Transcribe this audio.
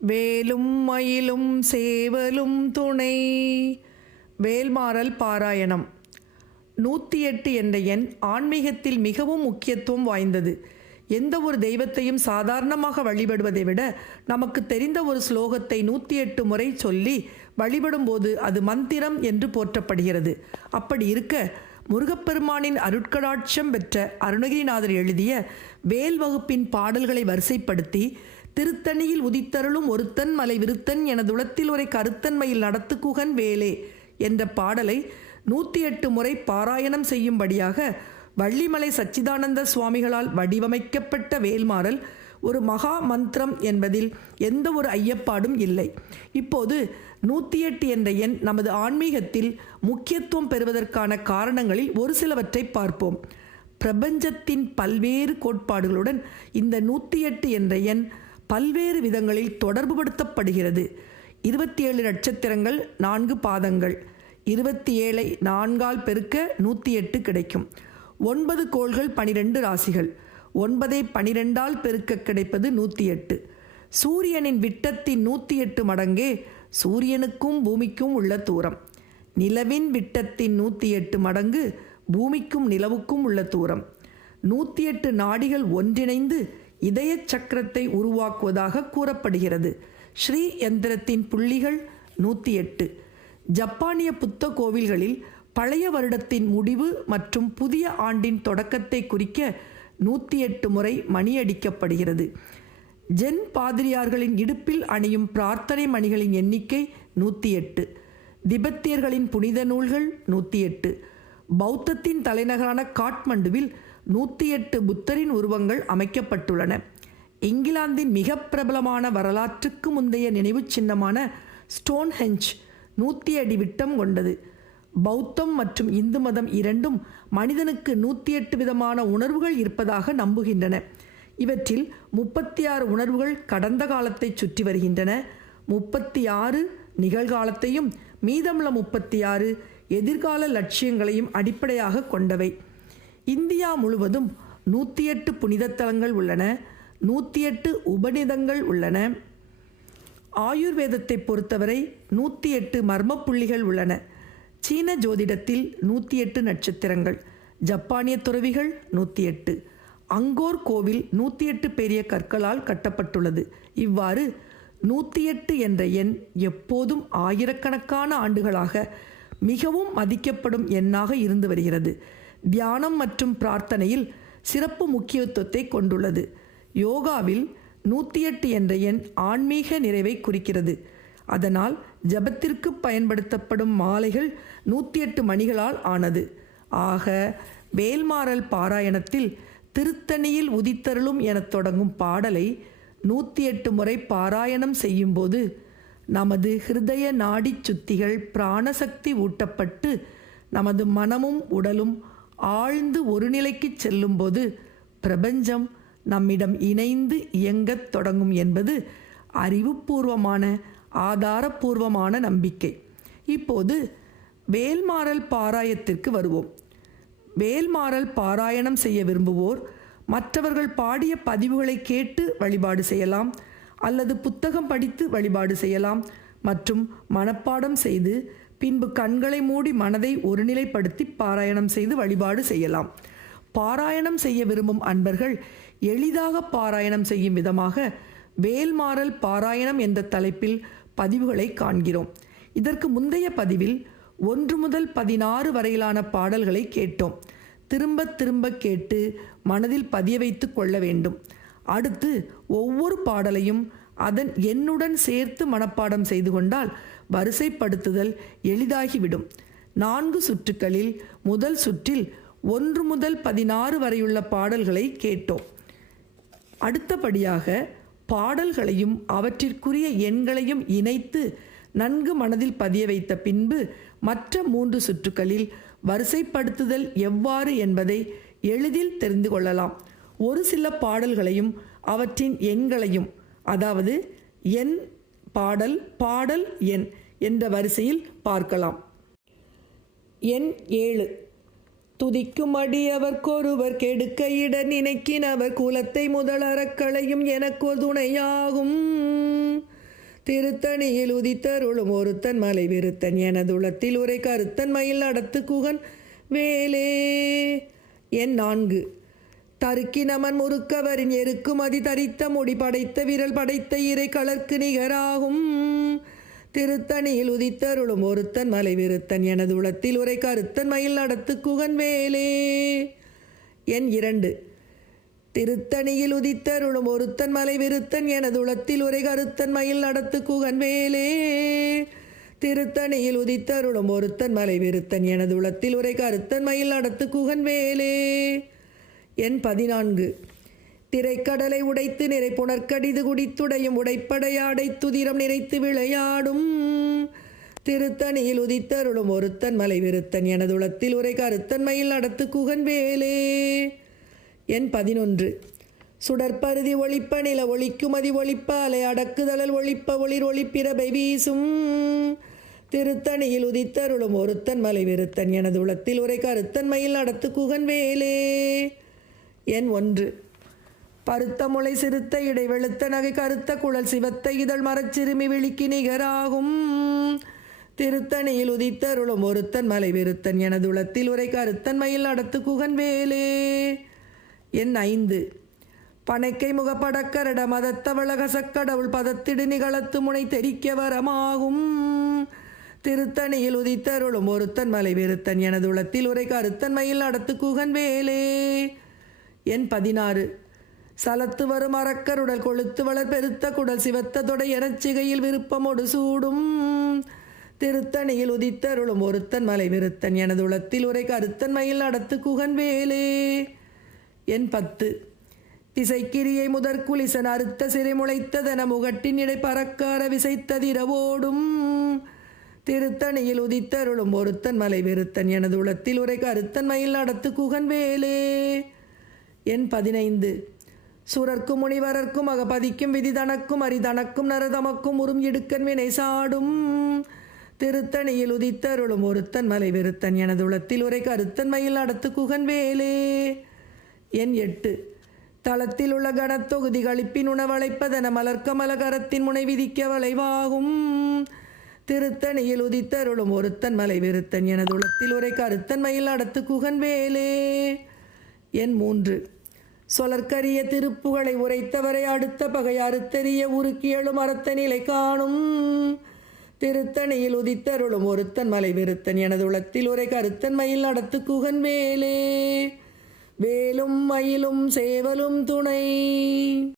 வேலும் மயிலும் சேவலும் துணை. வேல்மாறல் பாராயணம். நூற்றி எட்டு என்ற எண் ஆன்மீகத்தில் மிகவும் முக்கியத்துவம் வாய்ந்தது. எந்த ஒரு தெய்வத்தையும் சாதாரணமாக வழிபடுவதை விட நமக்கு தெரிந்த ஒரு ஸ்லோகத்தை நூற்றி எட்டு முறை சொல்லி வழிபடும்போது அது மந்திரம் என்று போற்றப்படுகிறது. அப்படி இருக்க முருகப்பெருமானின் அருட்கடாட்சம் பெற்ற அருணகிரிநாதர் எழுதிய வேல் வகுப்பின் பாடல்களை வரிசைப்படுத்தி திருத்தணியில் உதித்தருளும் ஒருத்தன் மலை விருத்தன் எனதுளத்தில் ஒரு கருத்தன்மையில் நடத்துக்குகன் வேலே என்ற பாடலை நூற்றி எட்டு முறை பாராயணம் செய்யும்படியாக வள்ளிமலை சச்சிதானந்த சுவாமிகளால் வடிவமைக்கப்பட்ட வேல்மாறல் ஒரு மகா மந்திரம் என்பதில் எந்த ஒரு ஐயப்பாடும் இல்லை. இப்போது நூற்றி எட்டு என்ற எண் நமது ஆன்மீகத்தில் முக்கியத்துவம் பெறுவதற்கான காரணங்களில் ஒரு சிலவற்றை பார்ப்போம். பிரபஞ்சத்தின் பல்வேறு கோட்பாடுகளுடன் இந்த நூற்றி எட்டு என்ற எண் பல்வேறு விதங்களில் தொடர்புபடுத்தப்படுகிறது. இருபத்தி ஏழு நட்சத்திரங்கள் நான்கு பாதங்கள். இருபத்தி ஏழை நான்கால் பெருக்க நூற்றி எட்டு கிடைக்கும். ஒன்பது கோள்கள் பனிரெண்டு ராசிகள். ஒன்பதை பனிரெண்டால் பெருக்க கிடைப்பது நூற்றி எட்டு சூரியனின் விட்டத்தின் நூற்றி எட்டு மடங்கே சூரியனுக்கும் பூமிக்கும் உள்ள தூரம். நிலவின் விட்டத்தின் நூற்றி எட்டு மடங்கு பூமிக்கும் நிலவுக்கும் உள்ள தூரம். நூற்றி எட்டு நாடிகள் ஒன்றிணைந்து இதய சக்கரத்தை உருவாக்குவதாக கூறப்படுகிறது. ஸ்ரீ எந்திரத்தின் புள்ளிகள் நூற்றி எட்டு ஜப்பானிய புத்த கோவில்களில் பழைய வருடத்தின் முடிவு மற்றும் புதிய ஆண்டின் தொடக்கத்தை குறிக்க நூற்றி எட்டு முறை மணியடிக்கப்படுகிறது. ஜென் பாதிரியார்களின் இடுப்பில் அணியும் பிரார்த்தனை மணிகளின் எண்ணிக்கை நூற்றி எட்டு திபெத்தியர்களின் புனித நூல்கள் நூற்றி எட்டு பௌத்தத்தின் தலைநகரான காட்மண்டுவில் நூற்றி எட்டு புத்தரின் உருவங்கள் அமைக்கப்பட்டுள்ளன. இங்கிலாந்தின் மிக பிரபலமான வரலாற்றுக்கு முந்தைய நினைவுச் சின்னமான ஸ்டோன்ஹெஞ்ச் நூற்றி அடி விட்டம் கொண்டது. பௌத்தம் மற்றும் இந்து மதம் இரண்டும் மனிதனுக்கு நூற்றி எட்டு விதமான உணர்வுகள் இருப்பதாக நம்புகின்றன. இவற்றில் முப்பத்தி ஆறு உணர்வுகள் கடந்த காலத்தை சுற்றி வருகின்றன. முப்பத்தி ஆறு நிகழ்காலத்தையும் மீதமுள்ள முப்பத்தி ஆறு எதிர்கால லட்சியங்களையும் அடிப்படையாக கொண்டவை. இந்தியா முழுவதும் நூற்றி எட்டு புனித தலங்கள் உள்ளன நூற்றி எட்டு உபநிதங்கள் உள்ளன. ஆயுர்வேதத்தை பொறுத்தவரை நூற்றி எட்டு மர்ம புள்ளிகள் உள்ளன. சீன ஜோதிடத்தில் நூற்றி எட்டு நட்சத்திரங்கள் ஜப்பானிய துறவிகள் நூற்றி எட்டு அங்கோர் கோவில் நூற்றி எட்டு பெரிய கற்களால் கட்டப்பட்டுள்ளது. இவ்வாறு நூற்றி எட்டு என்ற எண் எப்போதும் ஆயிரக்கணக்கான ஆண்டுகளாக மிகவும் மதிக்கப்படும் எண்ணாக இருந்து வருகிறது. தியானம் மற்றும் பிரார்த்தனையில் சிறப்பு முக்கியத்துவத்தை கொண்டுள்ளது. யோகாவில் நூற்றி எட்டு என்ற எண் ஆன்மீக நிறைவை குறிக்கிறது. அதனால் ஜபத்திற்கு பயன்படுத்தப்படும் மாலைகள் நூற்றி எட்டு மணிகளால் ஆனது. ஆக வேல்மாறல் பாராயணத்தில் திருத்தணியில் உதித்தருளும் எனத் தொடங்கும் பாடலை நூற்றி எட்டு முறை பாராயணம் செய்யும்போது நமது ஹிருதய நாடிச் சுத்திகள் பிராணசக்தி ஊட்டப்பட்டு நமது மனமும் உடலும் ஆழ்ந்து ஒரு நிலைக்கு செல்லும்போது பிரபஞ்சம் நம்மிடம் இணைந்து இயங்கத் தொடங்கும் என்பது அறிவுபூர்வமான ஆதாரபூர்வமான நம்பிக்கை. இப்போது வேல்மாறல் பாராயத்திற்கு வருவோம். வேல்மாறல் பாராயணம் செய்ய விரும்புவோர் மற்றவர்கள் பாடிய பதிவுகளை கேட்டு வழிபாடு செய்யலாம் அல்லது புத்தகம் படித்து வழிபாடு செய்யலாம் மற்றும் மனப்பாடம் செய்து பின்பு கண்களை மூடி மனதை ஒருநிலைப்படுத்தி பாராயணம் செய்து வழிபாடு செய்யலாம். பாராயணம் செய்ய விரும்பும் அன்பர்கள் எளிதாக பாராயணம் செய்யும் விதமாக வேல்மாறல் பாராயணம் என்ற தலைப்பில் பதிவுகளை காண்கிறோம். இதற்கு முந்தைய பதிவில் ஒன்று முதல் பதினாறு வரையிலான பாடல்களை கேட்டோம். திரும்ப திரும்ப கேட்டு மனதில் பதிய வைத்து கொள்ள வேண்டும். அடுத்து ஒவ்வொரு பாடலையும் அதன் எண்ணுடன் சேர்த்து மனப்பாடம் செய்து கொண்டால் வரிசைப்படுத்துதல் எளிதாகிவிடும். நான்கு சுற்றுக்களில் முதல் சுற்றில் ஒன்று முதல் பதினாறு வரையுள்ள பாடல்களை கேட்டோம். அடுத்தபடியாக பாடல்களையும் அவற்றிற்குரிய எண்களையும் இணைத்து நன்கு மனதில் பதிய வைத்த பின்பு மற்ற மூன்று சுற்றுக்களில் வரிசைப்படுத்துதல் எவ்வாறு என்பதை எளிதில் தெரிந்து கொள்ளலாம். ஒரு சில பாடல்களையும் அவற்றின் எண்களையும் அதாவது எண் பாடல் பாடல் எண் என்ற வரிசையில் பார்க்கலாம். எண் ஏழு. துதிக்கும் அடியவர்க்கொருவர் கெடுக்க இட நினைக்கினவர் குலத்தை முதல் அறக்களையும் எனக்கொரு துணையாகும். திருத்தணியில் உதித்தருளும் ஒருத்தன் மலை விருத்தன் எனதுளத்தில் உரை கருத்தன் மயில் நடத்து குகன் வேலே. என் நான்கு. தருக்கினமன் முறுக்கவரின் எருக்குமதி தரித்த முடி படைத்த விரல் படைத்த இறை கலர்க்கு நிகராகும். திருத்தணியில் உதித்தருளும் ஒருத்தன் மலை விருத்தன் எனது உளத்தில் உரை கருத்தன் மயில் நடத்து குகன் வேலே என் இரண்டு. திருத்தணியில் உதித்தருளும் ஒருத்தன் மலை விருத்தன் எனது உளத்தில் உரை கருத்தன் மயில் நடத்து குகன் வேலே திருத்தணியில் உதித்தருளும் ஒருத்தன் மலை விருத்தன் எனது உளத்தில் உரை கருத்தன் மயில் நடத்து குகன் வேலே எண் பதினான்கு. திரைக்கடலை உடைத்து நிறை புனர்க்கடிது குடித்துடையும் உடைப்படையாடை துதிரம் நிறைத்து விளையாடும். திருத்தணியில் உதித்தருளும் ஒருத்தன் மலை விருத்தன் எனது உளத்தில் உரை கருத்தன்மையில் நடத்து குகன் வேலே. எண் பதினொன்று. சுடற்பருதி ஒளிப்ப நில ஒளிக்குமதி ஒளிப்ப அலை அடக்குதழல் ஒளிப்ப ஒளிர் ஒளிப்பிரபை வீசும். திருத்தணியில் உதித்தருளும் ஒருத்தன் மலை விருத்தன் எனது உளத்தில் உரை கருத்தன்மையில் நடத்து குகன் வேலே. எண் ஒன்று. பருத்த முளை சிறுத்த இடை வெளுத்த நகை கருத்த குழல் சிவத்த இதழ் மரச்சிறுமி விழிக்கு நிகராகும். திருத்தணியில் உதித்தருளும் ஒருத்தன் மலை விருத்தன் எனது உளத்தில் உரை கருத்தன் மயில் நடத்து குகன் வேலே. எண் ஐந்து. பனைக்கை முகப்படக்கரட மதத்தவளக சக்கடவுள் பதத்திடு நிகழத்து முனை தெரிக்க வரமாகும். திருத்தணியில் உதித்தருளும் ஒருத்தன் மலை விருத்தன் எனது உளத்தில் உரை கருத்தன் மயில் நடத்து குகன் வேலே. எண் பதினாறு. சலத்து வரும் அரக்கருடல் கொழுத்து வளர் பெருத்த குடல் சிவத்த தொடை எனச்சிகையில் விருப்பமொடு சூடும். திருத்தணியில் உதித்தருளும் ஒருத்தன் மலை விருத்தன் எனது உளத்தில் உரை கருத்தன் மயில் நடத்து குகன் வேலே. என் பத்து. திசைக்கிரியை முதற்குலிசன் அறுத்த சிறை முளைத்ததென முகட்டின் இடை பறக்கார விசைத்ததிரவோடும் திருத்தணியில் உதித்தருளும் ஒருத்தன் மலை விருத்தன் எனது உளத்தில் உரை கருத்தன் மயில் நடத்து குகன் வேலே. எண் பதினைந்து. சுரர்க்கும் முனிவரர்க்கும் அகபதிக்கும் விதி தனக்கும் அரிதனக்கும் நரதமக்கும் உறும் இடுக்கன் வினை சாடும். திருத்தணியில் உதித்தருளும் ஒருத்தன் மலை விருத்தன் எனது உளத்தில் உரை கருத்தன் மயில் நடத்து குகன் வேலே. என் எட்டு. தளத்தில் உள்ள கணத்தொகுதி கழிப்பின் உணவழைப்பதன மலர்க்கமலகரத்தின் முனை விதிக்க வளைவாகும். திருத்தணியில் உதித்தருளும் ஒருத்தன் மலை விருத்தன் எனது உளத்தில் உரை கருத்தன் மயில் நடத்து குகன் வேலே. எண் மூன்று. சொலற்கரிய திருப்புகளை உரைத்தவரை அடுத்த பகை அறுத்தெறிய உருக்கியலும் அறத்த நிலை காணும். திருத்தணியில் உதித்தருளும் ஒருத்தன் மலை விருத்தன் எனது உளத்தில் உரை கருத்தன் மயில் நடத்து குகன் மேலே. வேலும் மயிலும் சேவலும் துணை.